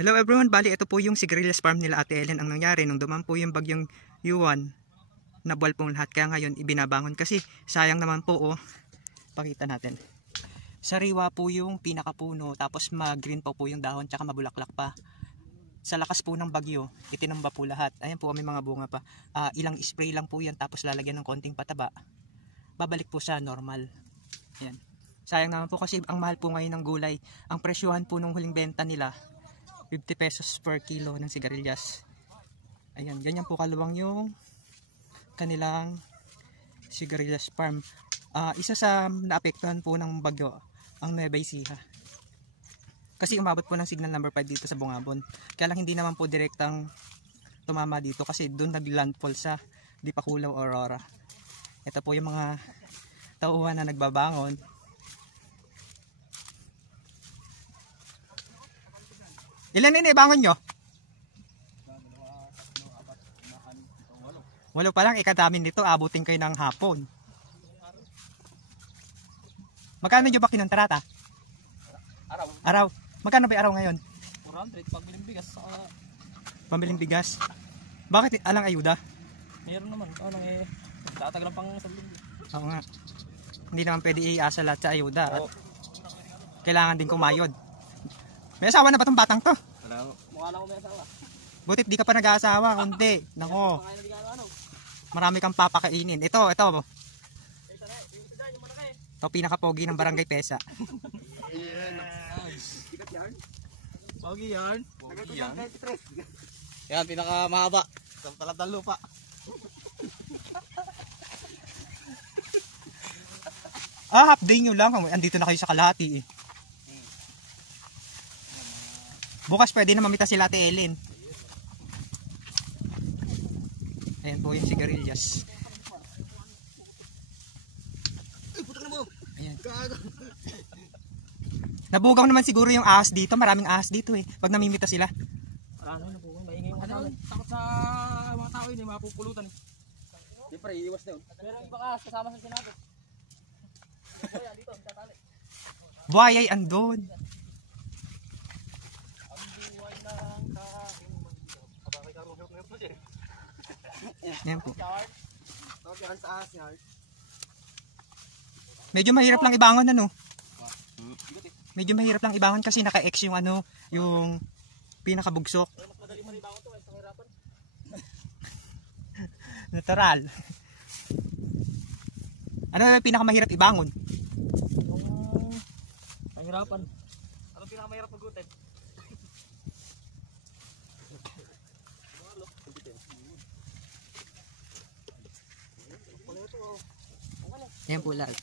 Hello everyone, bali ito po yung sigarilyas farm nila Ate Ellen. Ang nangyari nung dumaan po yung bagyong Yuan, nabuwal pong lahat, kaya ngayon ibinabangon kasi sayang naman po. Oh, pakita natin, sariwa po yung pinakapuno, tapos mag-green pa po yung dahon, tsaka mabulaklak pa. Sa lakas po ng bagyo, itinamba po lahat. Ayan po, may mga bunga pa. Ilang spray lang po yan, tapos lalagyan ng konting pataba, babalik po sa normal. Ayan. Sayang naman po kasi ang mahal po ngayon ng gulay. Ang presyohan po nung huling benta nila 50 pesos per kilo ng sigarilyas. Ayan, ganyan po kaluwang yung kanilang sigarilyas farm. Isa sa naapektuhan po ng bagyo ang Nueva Ecija. Kasi umabot po ng signal number 5 dito sa Bungabon. Kaya lang hindi naman po direktang tumama dito kasi doon naglandfall sa Dipakulaw, Aurora. Ito po yung mga tauhan na nagbabangon. Ilan na inibangon nyo? 8 pa lang, ikadami nito, abutin kayo ng hapon. Magkano nyo ba kinontrata? Araw. Magkano ba araw ngayon? 400, pambiling bigas. Pambiling bigas. Bakit alang ayuda? Meron naman, tatagal lang pang isang linggo. Oo nga. Hindi naman pwede iasa lahat sa ayuda. At kailangan din kumayod. May asawa na ba itong batang to? Wala ko. Mukha lang ko may asawa. Butit di ka pa nag-aasawa, kundi. Nako. Marami kang papakainin. Ito. Ito, pinaka-pogi ng Barangay Pesa. Pogi yan. Yan, pinaka-mahaba. Sa talat ng lupa. Half day nyo lang. Andito na kayo sa kalahati eh. Bukas pwede na mamita sila Ate Ellen. Ayan po yung sigarilyas. Ayan. Nabugaw naman siguro yung ahas dito. Maraming ahas dito eh. Pag namimita sila. Nabugaw. Maingay yung kasama. Takot sa mga tao yun eh. Mapupulutan eh. Di pre, iwas na yun. Pero yung ibang ahas kasama sa Senado. Dito, tatali. Buhay ay andon. Ayan po. Medyo mahirap lang ibangon ano. Medyo mahirap lang ibangon kasi naka-X yung ano, yung pinakabugsok. Mas madali man ibangon to, sa hirapan. Natural. Ano yung pinakamahirap ibangon? Ang hirapan. Ano pinakamahirap magutin? Ayan po lahat.